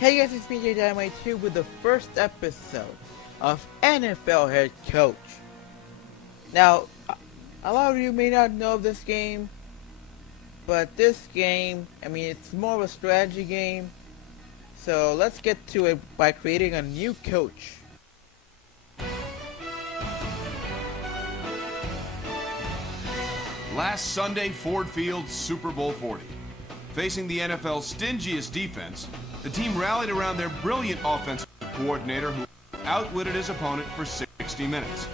Hey guys, it's me JDynamite here with the first episode of NFL Head Coach. Now, a lot of you may not know this game, but this game, it's more of a strategy game. So let's get to it by creating a new coach. Last Sunday, Ford Field, Super Bowl 40. Facing the NFL's stingiest defense, the team rallied around their brilliant offensive coordinator who outwitted his opponent for 60 minutes.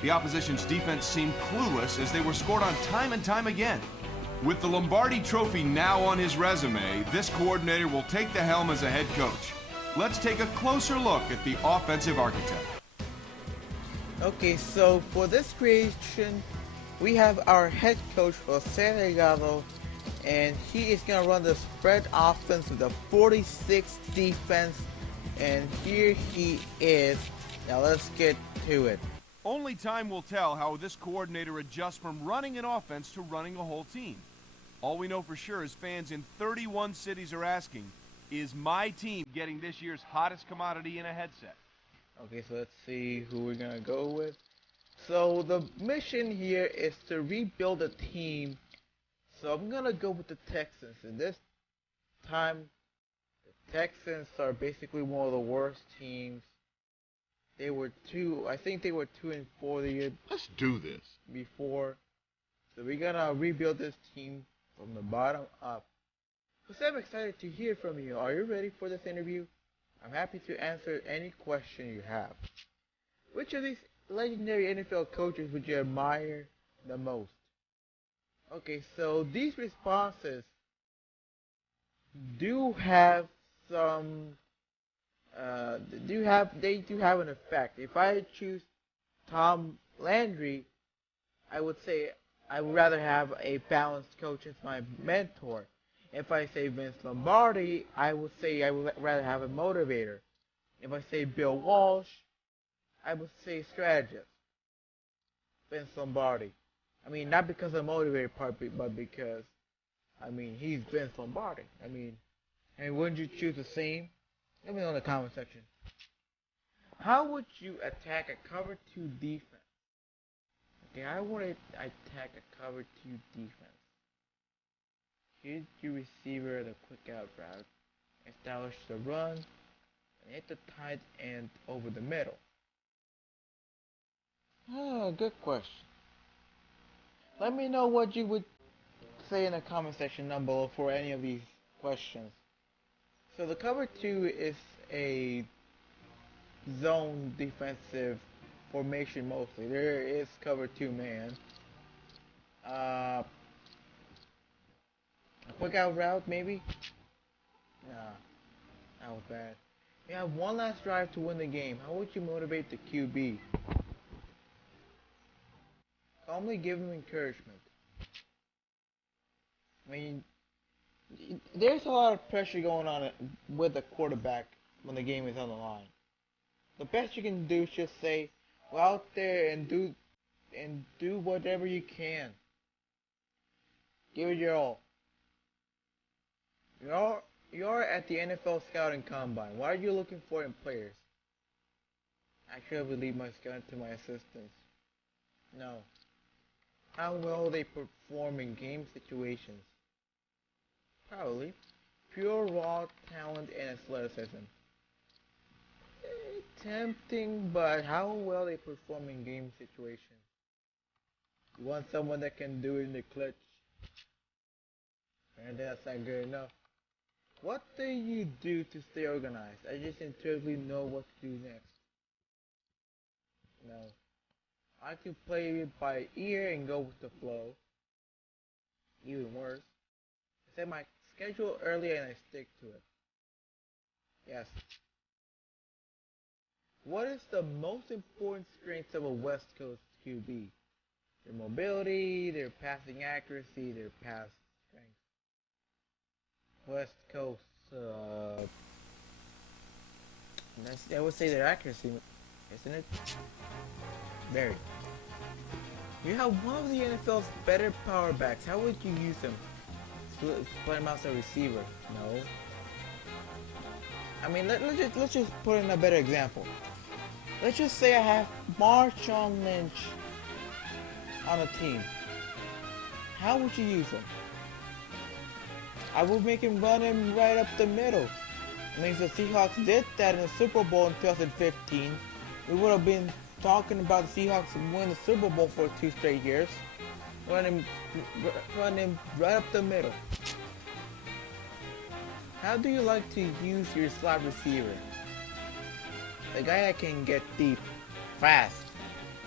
The opposition's defense seemed clueless as they were scored on time and time again. With the Lombardi Trophy now on his resume, this coordinator will take the helm as a head coach. Let's take a closer look at the offensive architect. Okay, so for this creation, we have our head coach Jose Delgado, and he is going to run the spread offense with the 46 defense, and here he is. Now let's get to it. Only time will tell how this coordinator adjusts from running an offense to running a whole team. All we know for sure is fans in 31 cities are asking, is my team getting this year's hottest commodity in a headset? Okay, so let's see who we're going to go with. So the mission here is to rebuild a team. So I'm going to go with the Texans. And this time, the Texans are basically one of the worst teams. They were I think they were 2-4 the year Let's do this. before. So we're gonna rebuild this team from the bottom up. So I'm excited to hear from you. Are you ready for this interview? I'm happy to answer any question you have. Which of these legendary NFL coaches would you admire the most? Okay, so these responses do have some they do have an effect. If I choose Tom Landry, I would say I would rather have a balanced coach as my mentor. If I say Vince Lombardi, I would say I would rather have a motivator. If I say Bill Walsh, I would say strategist. Vince Lombardi. Not because of the motivator part, but because, he's Vince Lombardi. And wouldn't you choose the same? Let me know in the comment section. How would you attack a cover 2 defense? Okay, I would attack a cover 2 defense. Hit your receiver the quick out route, establish the run, and hit the tight end over the middle. Oh, good question. Let me know what you would say in the comment section down below for any of these questions. So the cover 2 is a zone defensive formation mostly. There is cover 2 man. A quick out route maybe? Nah, that was bad. You have one last drive to win the game. How would you motivate the QB? Calmly give him encouragement. There's a lot of pressure going on with the quarterback when the game is on the line. The best you can do is just say, go out there and do whatever you can. Give it your all. You're at the NFL scouting combine. What are you looking for in players? Actually, I would leave my scouting to my assistants. No. How well they perform in game situations. Probably. Pure raw talent and athleticism. Tempting, but how well they perform in game situations. You want someone that can do it in the clutch. And that's not good enough. What do you do to stay organized? I just intuitively know what to do next. No. I can play it by ear and go with the flow. Even worse. I set my schedule early and I stick to it. Yes. What is the most important strengths of a West Coast QB? Their mobility, their passing accuracy, their pass strength. West Coast, I would say their accuracy, isn't it? Very. You have one of the NFL's better power backs. How would you use him? Play him as a receiver? No. I mean, let's just put in a better example. Let's just say I have Marshawn Lynch on a team. How would you use him? I would make him run him right up the middle. I mean, if the Seahawks did that in the Super Bowl in 2015, we would have been talking about the Seahawks winning the Super Bowl for 2 straight years. Run him right up the middle. How do you like to use your slot receiver? The guy that can get deep, fast.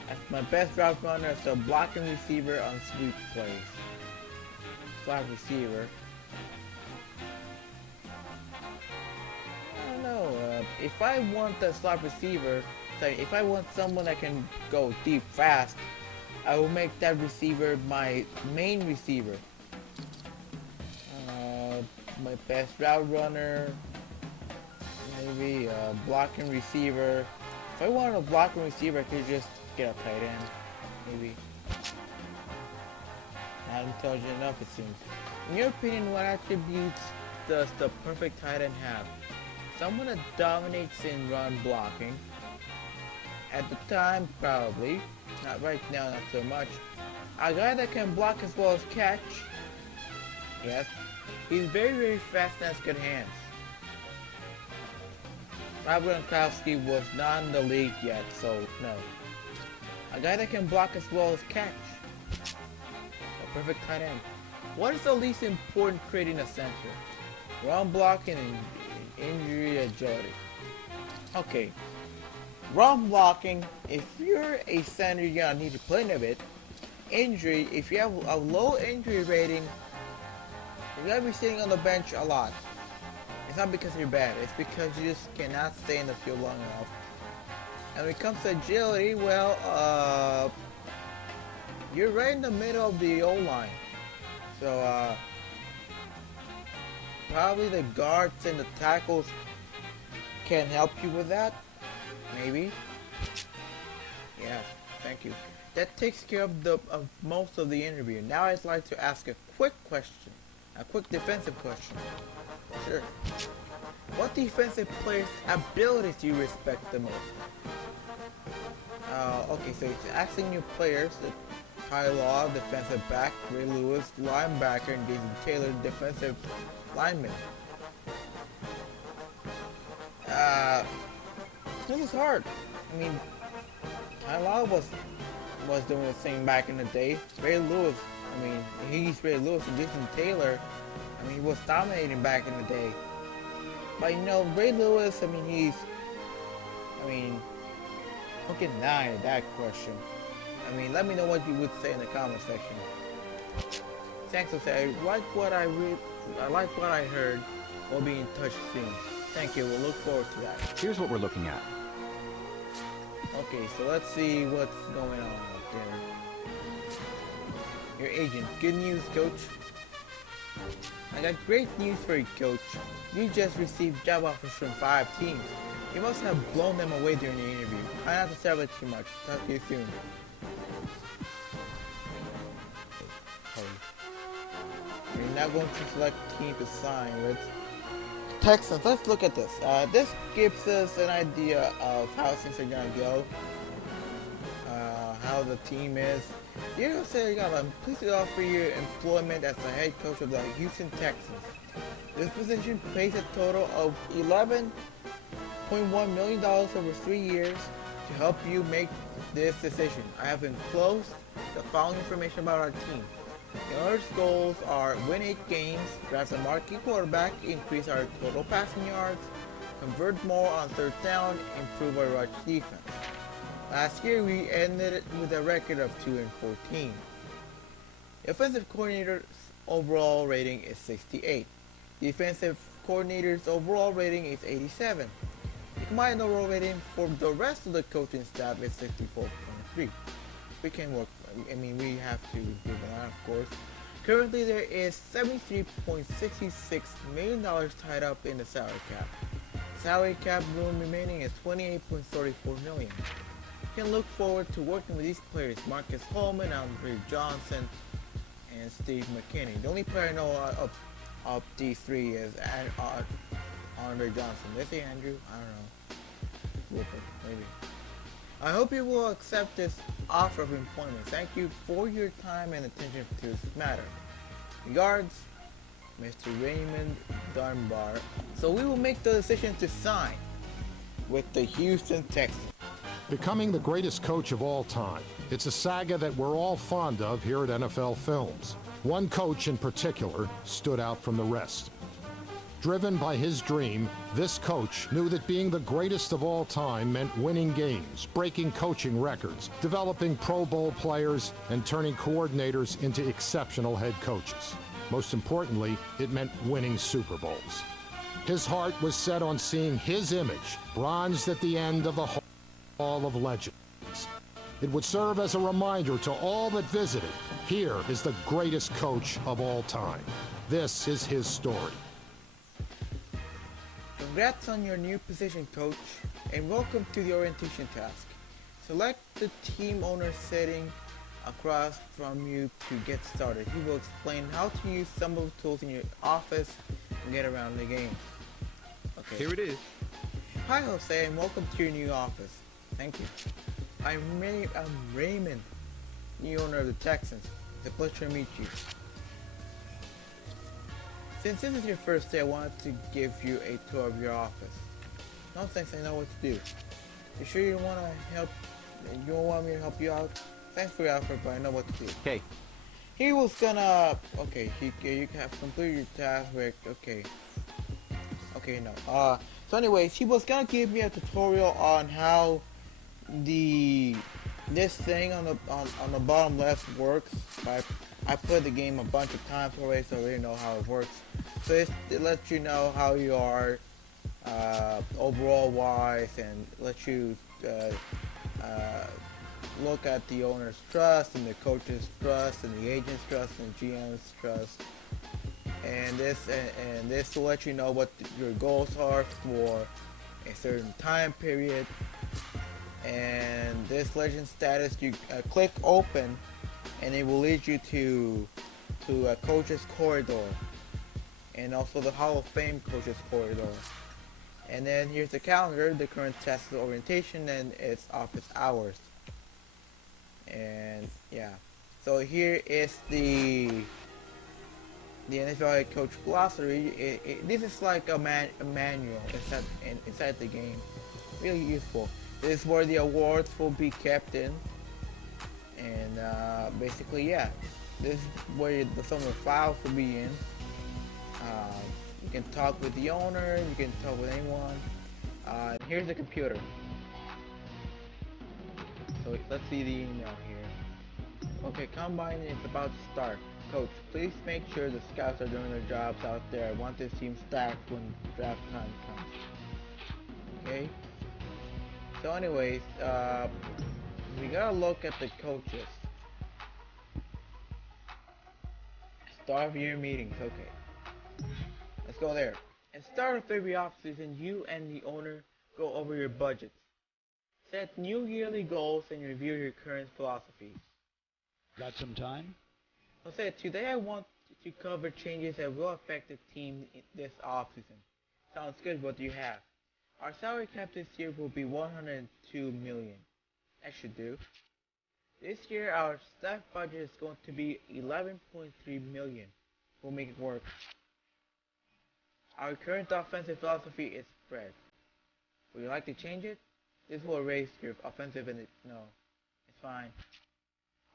That's my best route runner as the blocking receiver on sweep plays. Slot receiver. I don't know. If I want the slot receiver, if I want someone that can go deep fast, I will make that receiver my main receiver. My best route runner, maybe a blocking receiver. If I want a blocking receiver, I could just get a tight end, maybe. Not intelligent enough, it seems. In your opinion, what attributes does the perfect tight end have? Someone that dominates in run blocking. At the time, probably. Not right now, not so much. A guy that can block as well as catch. Yes. He's very fast and has good hands. Rob Gronkowski was not in the league yet, so no. A guy that can block as well as catch. A perfect tight end. What is the least important trait in a center? Run blocking and injury agility. Okay. Run blocking, if you're a center, you're gonna need to play in a bit. Injury, if you have a low injury rating, you're gonna be sitting on the bench a lot. It's not because you're bad, it's because you just cannot stay in the field long enough. And when it comes to agility, well, you're right in the middle of the O-line. So, probably the guards and the tackles can help you with that. Maybe. Yeah, thank you. That takes care of most of the interview. Now I'd like to ask a quick question. A quick defensive question. Sure. What defensive player's abilities do you respect the most? Okay, so it's asking you players. Ty Law, defensive back. Ray Lewis, linebacker. And Jason Taylor, defensive lineman. This is hard. I mean, Ty Law was doing the same back in the day. Ray Lewis, I mean, he's Ray Lewis and Jason Taylor. I mean, he was dominating back in the day. But you know, Ray Lewis, I mean, who can deny that question? I mean, let me know what you would say in the comment section. Thanks for saying, I like what I heard. We'll be in touch soon. Thank you, we'll look forward to that. Here's what we're looking at. Okay, so let's see what's going on out there. Your agent, good news, coach. I got great news for you, coach. You just received job offers from 5 teams. You must have blown them away during the interview. Try not to celebrate too much. Talk to you soon. You're now going to select team to sign with. Texans, let's look at this. This gives us an idea of how things are going to go. How the team is. You're going to say, I'm pleased to offer you employment as the head coach of the Houston Texans. This position pays a total of $11.1 million over 3 years to help you make this decision. I have enclosed the following information about our team. The owner's goals are win 8 games, draft a marquee quarterback, increase our total passing yards, convert more on third down, improve our rush defense. Last year we ended it with a record of 2-14. The offensive coordinator's overall rating is 68. The defensive coordinator's overall rating is 87. The combined overall rating for the rest of the coaching staff is 64.3. We can work. I mean, we have to improve on that, of course. Currently, there is $73.66 million tied up in the salary cap. Salary cap room remaining is $28.34 million. You can look forward to working with these players: Marcus Holman, Andre Johnson, and Steve McKinney. The only player I know of these three is Andre Johnson. They say Andrew? I don't know. Wilford, maybe. I hope you will accept this offer of employment. Thank you for your time and attention to this matter. Regards, Mr. Raymond Dunbar. So we will make the decision to sign with the Houston Texans. Becoming the greatest coach of all time. It's a saga that we're all fond of here at NFL Films. One coach in particular stood out from the rest. Driven by his dream, this coach knew that being the greatest of all time meant winning games, breaking coaching records, developing Pro Bowl players, and turning coordinators into exceptional head coaches. Most importantly, it meant winning Super Bowls. His heart was set on seeing his image bronzed at the end of the Hall of Legends. It would serve as a reminder to all that visited, here is the greatest coach of all time. This is his story. Congrats on your new position, coach, and welcome to the orientation task. Select the team owner sitting across from you to get started. He will explain how to use some of the tools in your office and get around the game. Okay. Here it is. Hi, Jose, and welcome to your new office. Thank you. I'm Raymond, new owner of the Texans. It's a pleasure to meet you. Since this is your first day, I wanted to give you a tour of your office. No thanks, I know what to do. You sure you don't want to help? You don't want me to help you out? Thanks for your effort, but I know what to do. Okay. He was gonna. Okay, you have completed your task. Okay. Okay, no. So anyways, he was gonna give me a tutorial on how this thing on the bottom left works. I played the game a bunch of times already, so I already know how it works. So it lets you know how you are overall wise, and lets you look at the owner's trust and the coach's trust and the agent's trust and the GM's trust. And this will let you know what your goals are for a certain time period. And this legend status, you click open, and it will lead you to a coach's corridor, and also the Hall of Fame coach's corridor. And then here's the calendar, the current task orientation, and its office hours. And yeah, so here is the NFL head coach glossary. This is like a manual inside the game. Really useful. This is where the awards will be kept in, and basically, yeah, this is where some of the files will be in. You can talk with the owner, you can talk with anyone. Here's the computer. So let's see the email here. Okay, Combine is about to start. Coach, please make sure the scouts are doing their jobs out there. I want this team stacked when draft time comes. Okay? So anyways, we gotta look at the coaches. Start of year meetings, okay. Let's go there. And start of every offseason, you and the owner go over your budgets. Set new yearly goals and review your current philosophies. Got some time? Jose, today I want to cover changes that will affect the team this offseason. Sounds good, what do you have? Our salary cap this year will be $102 million. That should do. This year our staff budget is going to be $11.3 million. We'll make it work. Our current offensive philosophy is spread. Would you like to change it? This will erase your offensive and no. It's fine.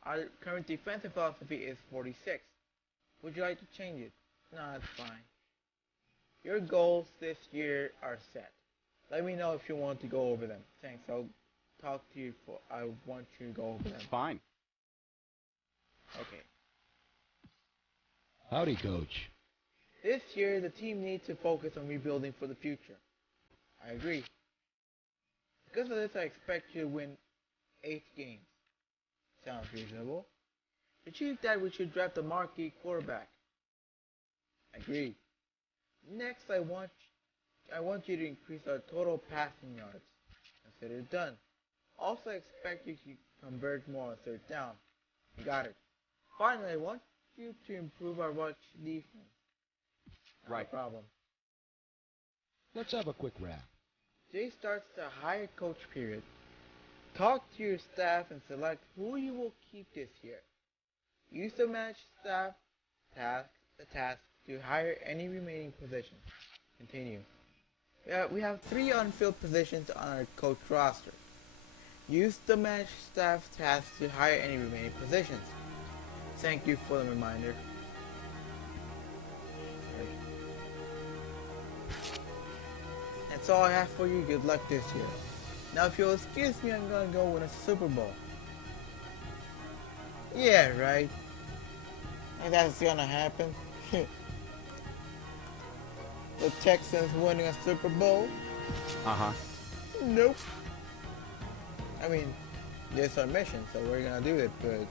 Our current defensive philosophy is 46. Would you like to change it? No, it's fine. Your goals this year are set. Let me know if you want to go over them. Thanks. I'll talk to you I want you to go over them. Fine. Okay. Howdy, Coach. This year, the team needs to focus on rebuilding for the future. I agree. Because of this, I expect you to win 8 games. Sounds reasonable. To achieve that, we should draft a marquee quarterback. Agreed. Next, I want you to increase our total passing yards. Consider it done. Also, I expect you to convert more on third down. You got it. Finally, I want you to improve our rush defense. Not Right. a problem. Let's have a quick wrap. Today starts the hire coach period. Talk to your staff and select who you will keep this year. Use the manage staff task to hire any remaining positions. Continue. We have 3 unfilled positions on our coach roster. Use the manage staff task to hire any remaining positions. Thank you for the reminder. That's all I have for you. Good luck this year. Now if you'll excuse me, I'm gonna go win a Super Bowl. Yeah, right. And that's gonna happen. The Texans winning a Super Bowl? Uh-huh. Nope. I mean, it's our mission, so we're gonna do it, but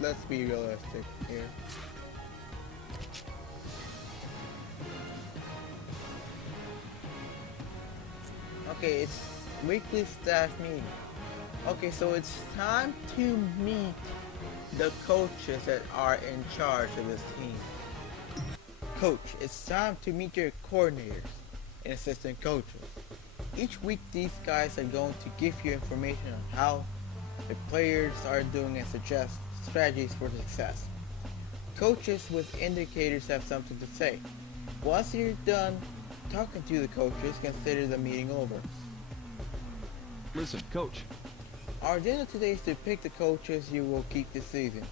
let's be realistic here. Okay, it's weekly staff meeting. Okay, so it's time to meet the coaches that are in charge of this team. Coach, it's time to meet your coordinators and assistant coaches. Each week these guys are going to give you information on how the players are doing and suggest strategies for success. Coaches with indicators have something to say. Once you're done talking to the coaches, consider the meeting over. Listen, coach. Our agenda today is to pick the coaches you will keep this season.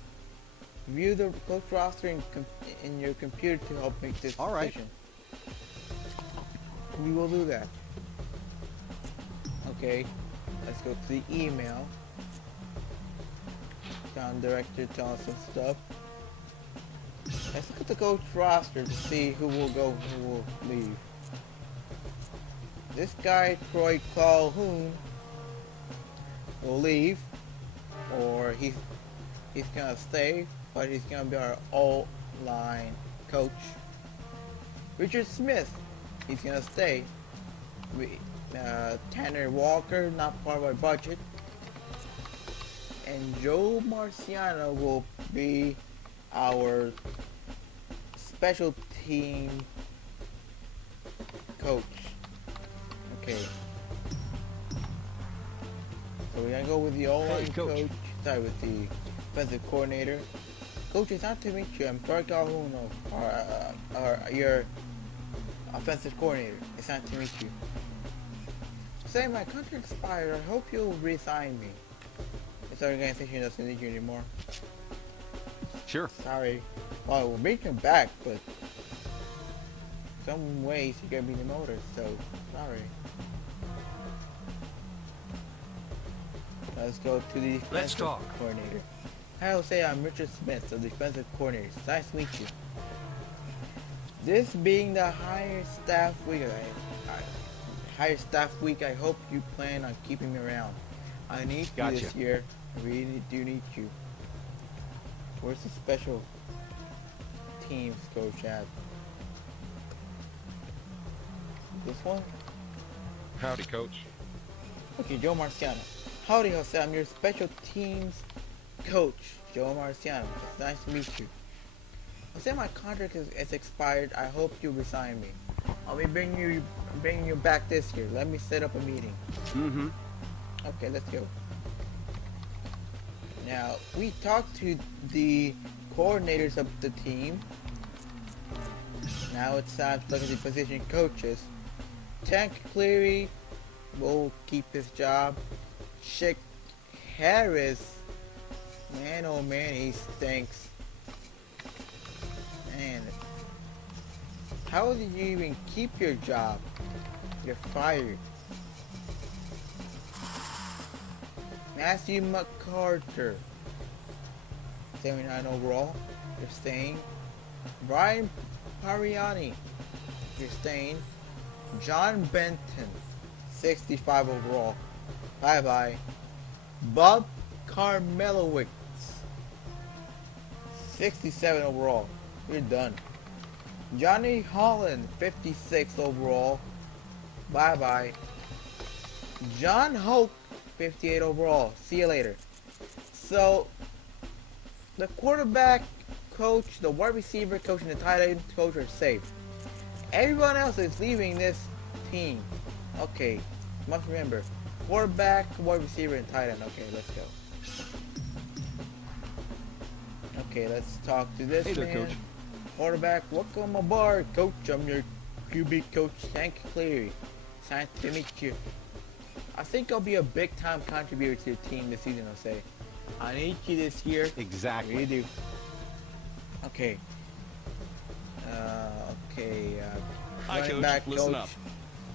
View the coach roster in your computer to help make this All right. decision. We will do that. Okay, let's go to the email. Town director telling us some stuff. Let's look at the coach roster to see who will go and who will leave. This guy, Troy Calhoun, will leave, or he's gonna stay, but he's gonna be our all-line coach. Richard Smith, he's gonna stay. Tanner Walker, not part of our budget. And Joe Marciano will be our special team coach. Okay. So we're gonna go with the all-line coach. Sorry, with the offensive coordinator. Coach, it's not to meet you. I'm Troy Calhoun, your offensive coordinator. It's not to meet you. Say my contract expired. I hope you'll resign me. This organization doesn't need you anymore. Sure. Sorry. Well, we'll bring him back, but some ways you're gonna be demoted, so sorry. Let's go to the defensive coordinator. Hi, Jose, I'm Richard Smith, the defensive coordinator. It's nice to meet you. This being the higher staff week, I hope you plan on keeping me around. I need you this year. I really do need you. Where's the special teams coach at? This one? Howdy, coach. Okay, Joe Marciano. Howdy, Jose. I'm your special teams coach, Joe Marciano. It's nice to meet you. Jose, my contract is expired. I hope you resign me. I'll be bringing you back this year. Let me set up a meeting. Mm-hmm. Okay, let's go. Now, we talked to the coordinators of the team. Now it's time to look at the position coaches. Tank Cleary will keep his job. Chick Harris, man oh man, he stinks. Man, how did you even keep your job? You're fired. Matthew McCarter, 79 overall, you're staying. Brian Pariani, you're staying. John Benton, 65 overall, bye-bye. Bob Carmelowicz, 67 overall, you're done. Johnny Holland, 56 overall, bye-bye. John Hoke, 58 overall. See you later. So, the quarterback coach, the wide receiver coach, and the tight end coach are safe. Everyone else is leaving this team. Okay, must remember. Quarterback, wide receiver, and tight end. Okay, let's go. Okay, let's talk to this Hey there, man. Coach. Quarterback, welcome aboard, Coach. I'm your QB coach, Hank Cleary. It's nice to meet you. I think I'll be a big-time contributor to your team this season, I'll say. I need you this year. Exactly. We do. Okay. Hi, running Coach. back Listen coach. up.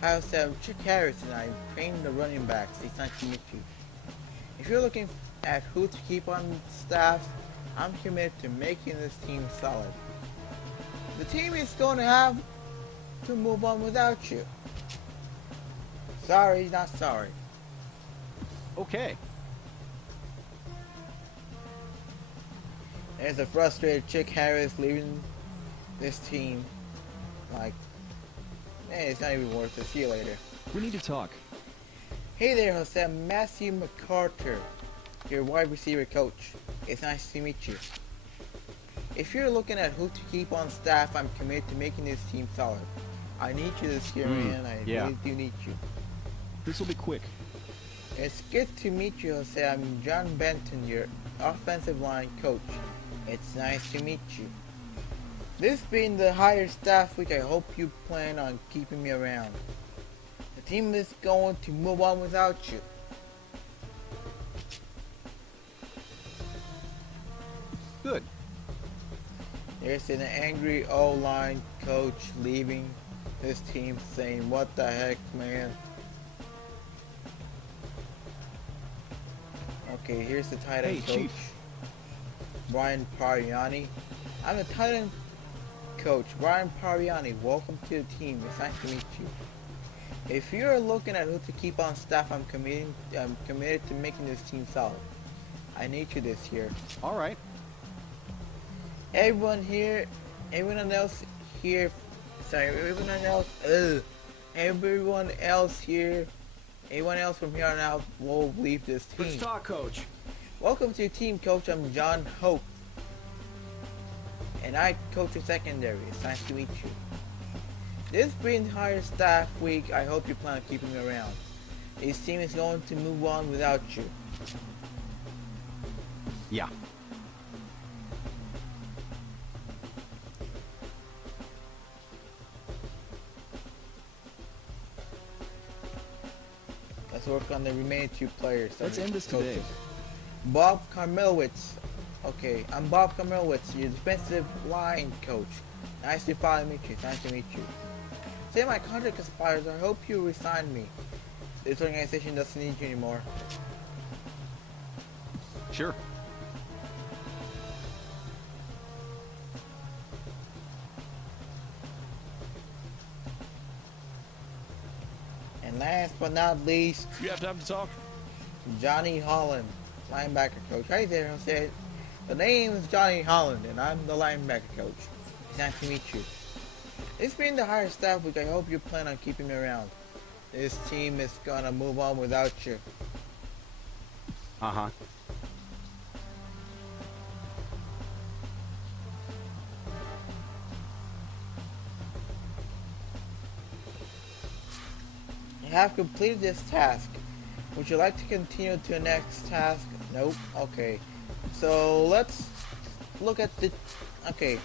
Hi, Sam. Chick Harris and I train the running backs. It's nice to meet you. If you're looking at who to keep on staff, I'm committed to making this team solid. The team is going to have to move on without you. Sorry, not sorry. Okay. There's a frustrated Chick Harris leaving this team. Like, it's not even worth it. See you later. We need to talk. Hey there, Jose. I'm Matthew McCarter, your wide receiver coach. It's nice to meet you. If you're looking at who to keep on staff, I'm committed to making this team solid. I need you this year, man. I really do need you. This will be quick. It's good to meet you, Jose. I'm John Benton, your offensive line coach. It's nice to meet you. This being the higher staff week, I hope you plan on keeping me around. The team is going to move on without you. Good. There's an angry O-line coach leaving his team saying, what the heck, man? Okay, here's the tight end Hey, coach, Chief. Brian Pariani. I'm the tight end coach, Brian Pariani. Welcome to the team. It's nice to meet you. If you're looking at who to keep on staff, I'm committed to making this team solid. I need you this year. All right. Everyone else here from here on out will leave this team. Let's talk, Coach. Welcome to your team, coach. I'm John Hope, and I coach the secondary. It's nice to meet you. This being higher staff week, I hope you plan on keeping me around. This team is going to move on without you. Yeah. Let's work on the remaining two players. Let's end this coaches. today. Bob Carmelowitz. Okay, I'm Bob Carmelowitz, your defensive line coach. Nice to finally meet you. Nice to meet you. Say my contract expires. I hope you resign me. This organization doesn't need you anymore. Sure. And last but not least, You have time to talk? Johnny Holland, linebacker coach. Hey there, Jose. The name is Johnny Holland, and I'm the linebacker coach. It's nice to meet you. This being the higher staff week, I hope you plan on keeping me around. This team is gonna move on without you. Uh-huh. You have completed this task. Would you like to continue to the next task? Nope. Okay. So let's look at the... Okay.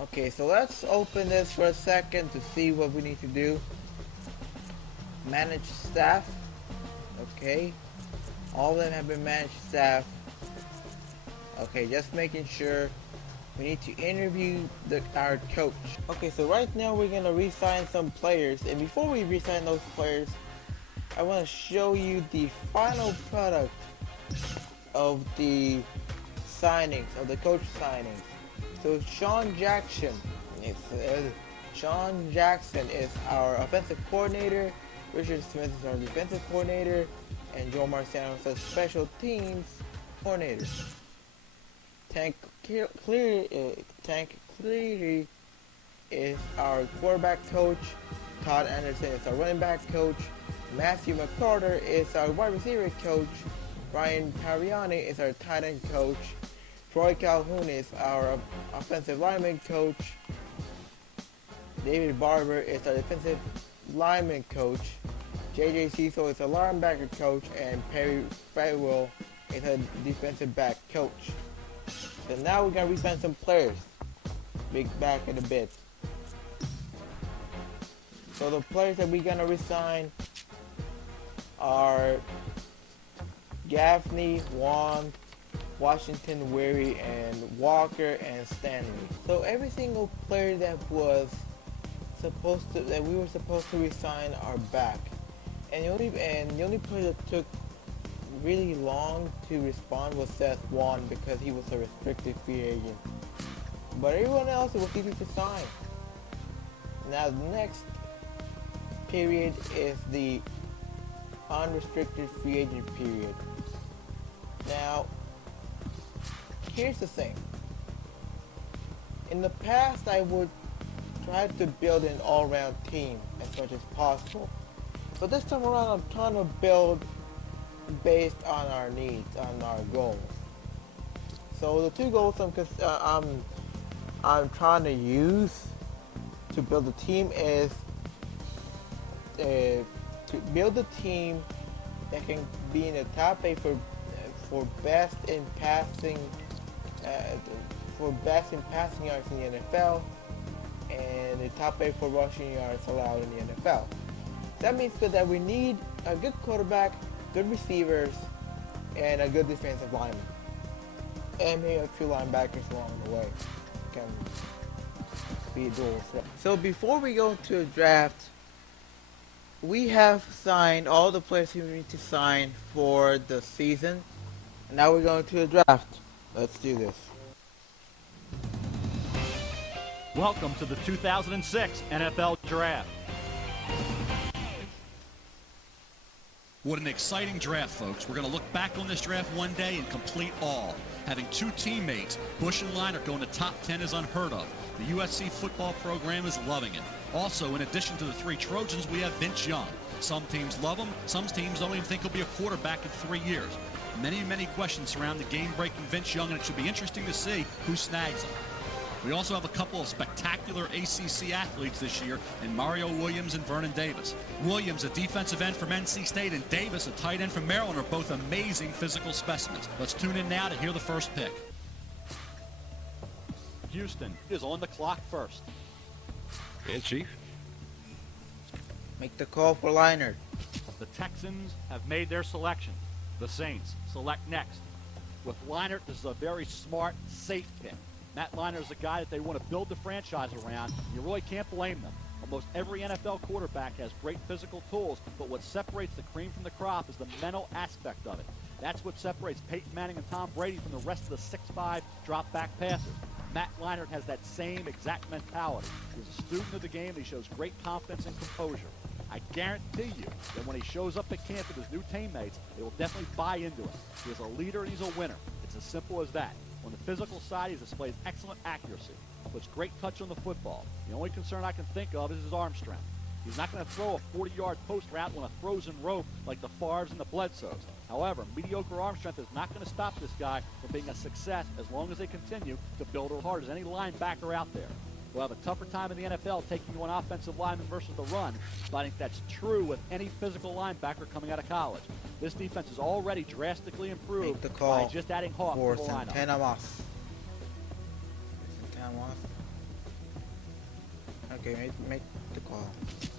Okay, so let's open this for a second to see what we need to do. Manage staff. Okay. All of them have been managed staff. Okay, just making sure. We need to interview our coach. Okay, so right now we're gonna re-sign some players, and before we re-sign those players, I want to show you the final product of the signings, of the coach signings. So Sean Jackson is our offensive coordinator, Richard Smith is our defensive coordinator, and Joe Marciano is our special teams coordinator. Tank Cleary is our quarterback coach. Todd Anderson is our running back coach. Matthew McCarter is our wide receiver coach. Brian Pariani is our tight end coach. Troy Calhoun is our offensive lineman coach. David Barber is our defensive lineman coach. JJ Cecil is a linebacker coach, and Perry Farewell is a defensive back coach. So now we're gonna re-sign some players. Big back in a bit. So the players that we're gonna re-sign are Gaffney, Wand, Washington, Weary, and Walker and Stanley. So every single player that we were supposed to resign are back. And the only player that took really long to respond was Seth Wand because he was a restricted free agent. But everyone else, it was easy to sign. Now the next period is the unrestricted free agent period. Now, here's the thing. In the past, I would try to build an all-round team as much as possible. But this time around, I'm trying to build based on our needs, on our goals. So the two goals I'm trying to use to build a team is to build a team that can be in the top 8 for best in passing yards in the NFL, and the top 8 for rushing yards allowed in the NFL. That means that we need a good quarterback, good receivers, and a good defensive lineman, and maybe a few linebackers along the way can be a dual threat. So before we go to a draft, we have signed all the players we need to sign for the season. And now we're going to the draft. Let's do this. Welcome to the 2006 NFL Draft. What an exciting draft, folks. We're going to look back on this draft one day and complete all. Having two teammates, Bush and Leinart, going to top 10 is unheard of. The USC football program is loving it. Also, in addition to the three Trojans, we have Vince Young. Some teams love him. Some teams don't even think he'll be a quarterback in 3 years. Many questions surround the game-breaking Vince Young, and it should be interesting to see who snags him. We also have a couple of spectacular ACC athletes this year in Mario Williams and Vernon Davis. Williams, a defensive end from NC State, and Davis, a tight end from Maryland, are both amazing physical specimens. Let's tune in now to hear the first pick. Houston is on the clock first. And Chief. Make the call for Leinart. The Texans have made their selection. The Saints select next. With Leinart, this is a very smart, safe pick. Matt Leinart is a guy that they want to build the franchise around. You really can't blame them. Almost every NFL quarterback has great physical tools, but what separates the cream from the crop is the mental aspect of it. That's what separates Peyton Manning and Tom Brady from the rest of the 6'5" drop-back passers. Matt Leinart has that same exact mentality. He's a student of the game, and he shows great confidence and composure. I guarantee you that when he shows up at camp with his new teammates, they will definitely buy into it. He's a leader and he's a winner. It's as simple as that. On the physical side, he displays excellent accuracy, puts great touch on the football. The only concern I can think of is his arm strength. He's not going to throw a 40-yard post route on a frozen rope like the Favres and the Bledsoes. However, mediocre arm strength is not going to stop this guy from being a success as long as they continue to build as hard as any linebacker out there. We'll have a tougher time in the NFL taking on offensive linemen versus the run, but I think that's true with any physical linebacker coming out of college. This defense is already drastically improved by just adding Hawk to the lineup. Santana Moss. Okay, make the call.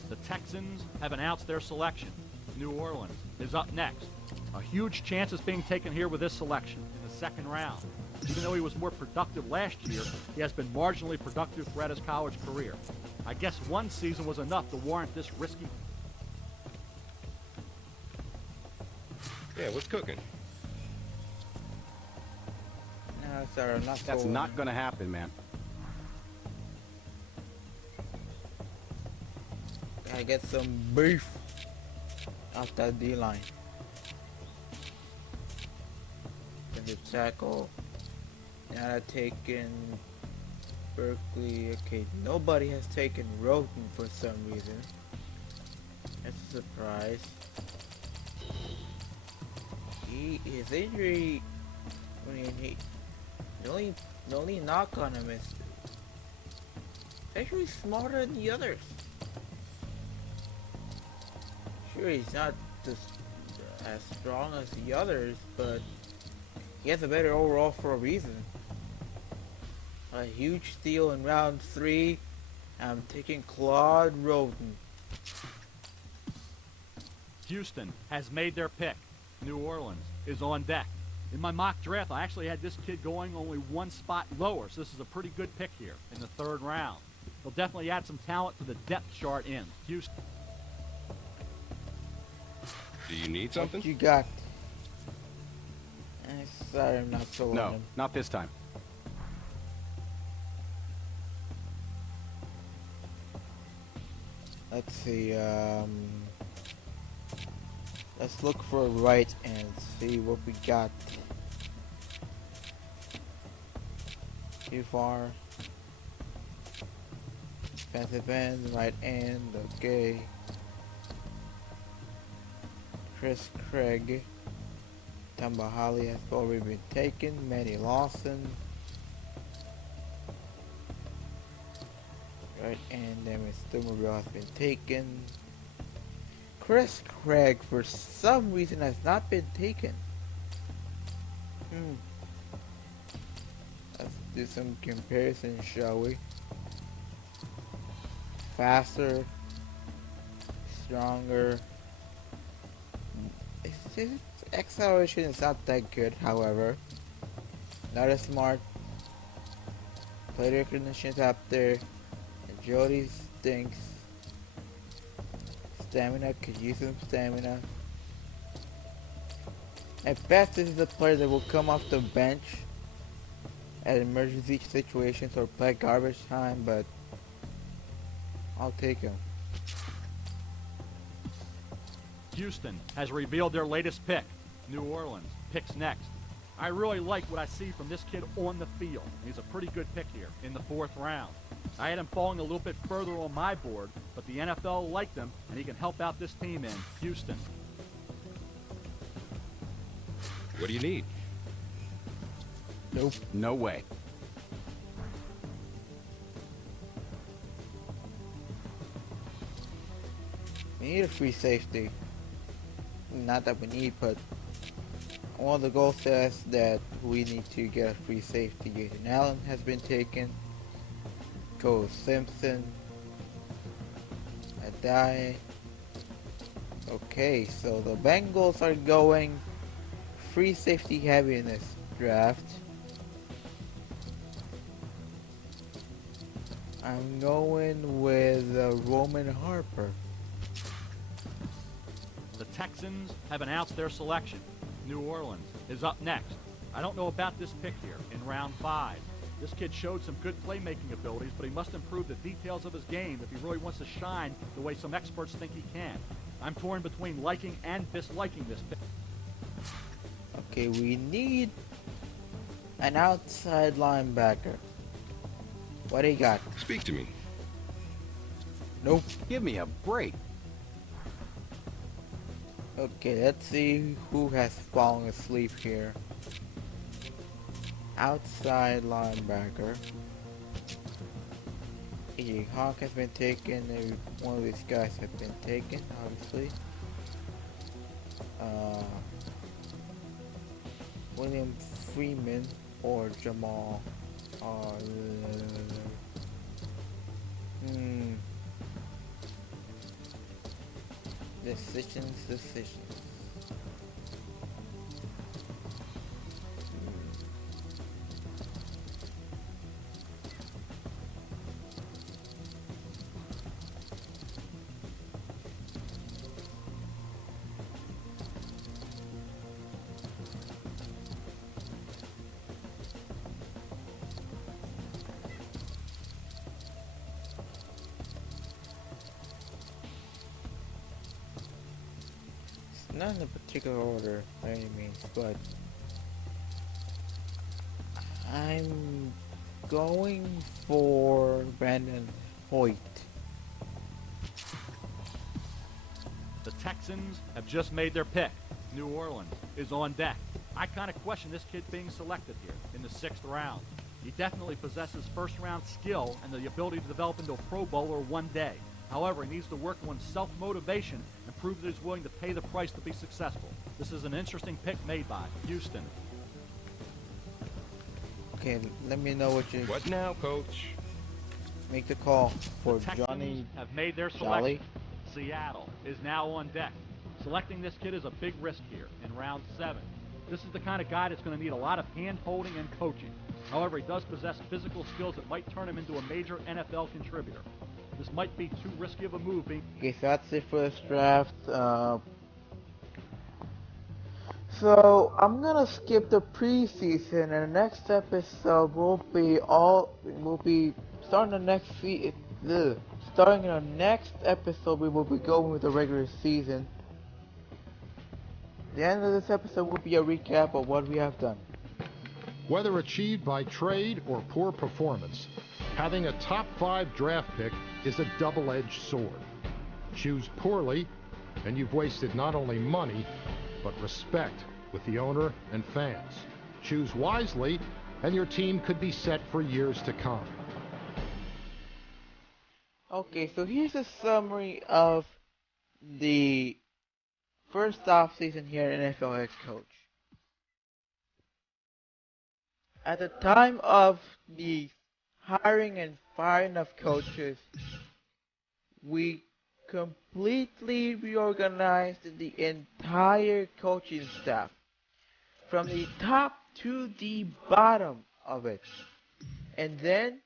The Texans have announced their selection. New Orleans is up next. A huge chance is being taken here with this selection in the second round. Even though he was more productive last year, he has been marginally productive throughout his college career. I guess one season was enough to warrant this risky. Yeah, what's cooking? No, sir, That's not going to happen, man. Gotta get some beef off that D-line. The tackle. Now taken Berkeley. Okay, nobody has taken Roten for some reason. That's a surprise. his injury, I mean, the only knock on him is he's actually smarter than the others. Sure, he's not as strong as the others, but he has a better overall for a reason. A huge steal in round 3. I'm taking Claude Roden. Houston has made their pick. New Orleans is on deck. In my mock draft, I actually had this kid going only one spot lower, so this is a pretty good pick here in the 3rd round. He'll definitely add some talent to the depth chart in Houston. Do you need something? What you got? Sorry, I'm not so No, not this time. Let's see, let's look for right and see what we got. Too far. Defensive end, right end, okay. Chris Craig. Tambahali has already been taken. Manny Lawson. Right, and then Stumerville has been taken. Chris Craig, for some reason, has not been taken. Let's do some comparison, shall we? Faster, stronger. His acceleration is not that good, however. Not as smart. Play recognition's up there. Agility stinks. Stamina, could use some stamina. At best, this is a player that will come off the bench at emergency situations or play garbage time, but I'll take him. Houston has revealed their latest pick. New Orleans picks next. I really like what I see from this kid on the field. He's a pretty good pick here in the 4th round. I had him falling a little bit further on my board, but the NFL liked him, and he can help out this team in Houston. What do you need? Nope. No way. We need a free safety. Not that we need, but one of the goals says that we need to get a free safety. Jason Allen has been taken. Cole Simpson. Adai. Okay, so the Bengals are going free safety heavy in this draft. I'm going with Roman Harper. The Texans have announced their selection. New Orleans is up next. I don't know about this pick here in round 5. This kid showed some good playmaking abilities, but he must improve the details of his game if he really wants to shine the way some experts think he can. I'm torn between liking and disliking this pick. Okay, we need an outside linebacker. What do you got? Speak to me. Nope. Give me a break. Okay, let's see who has fallen asleep here. Outside linebacker. AJ Hawk has been taken. Maybe one of these guys have been taken, obviously. William Freeman or Jamal. Decisions. Not in a particular order by any means, but I'm going for Brandon Hoyt. The Texans have just made their pick. New Orleans, is on deck. I kind of question this kid being selected here in the 6th round. He definitely possesses first-round skill and the ability to develop into a Pro Bowler one day. However, he needs to work on self-motivation and prove that he's willing to pay the price to be successful. This is an interesting pick made by Houston. Okay, let me know what you... What now, Coach? Make the call for The Texans Johnny have made their Jolly. selection. Seattle is now on deck. Selecting this kid is a big risk here in round 7. This is the kind of guy that's going to need a lot of hand-holding and coaching. However, he does possess physical skills that might turn him into a major NFL contributor. This might be too risky of a move. Okay, so that's it for this draft. So I'm gonna skip the preseason, and the next episode will be starting the next starting in the next episode. We will be going with the regular season. The end of this episode will be a recap of what we have done. Whether achieved by trade or poor performance, having a top 5 draft pick is a double-edged sword. Choose poorly, and you've wasted not only money, but respect with the owner and fans. Choose wisely, and your team could be set for years to come. Okay, so here's a summary of the first offseason here at NFL head coach. At the time of the hiring and firing of coaches, we completely reorganized the entire coaching staff, from the top to the bottom of it. And then,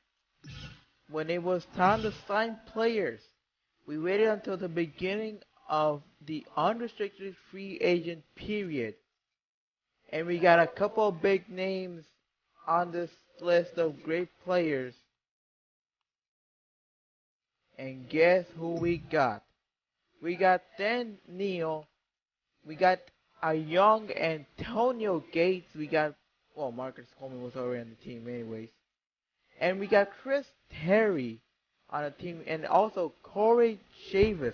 when it was time to sign players, we waited until the beginning of the unrestricted free agent period, and we got a couple of big names on this list of great players. And guess who we got? We got Dan Neal. We got a young Antonio Gates. We got, well, Marcus Coleman was already on the team anyways. And we got Chris Terry on the team, and also Corey Chavis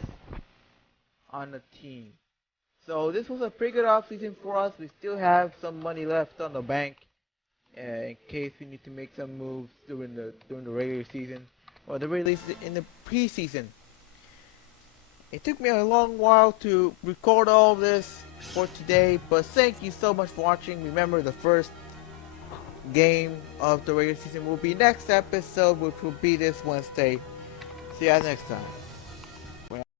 on the team. So this was a pretty good offseason for us. We still have some money left on the bank in case we need to make some moves during the regular season, or the release in the preseason. It took me a long while to record all of this for today, but thank you so much for watching. Remember, the first game of the regular season will be next episode, which will be this Wednesday. See you guys next time.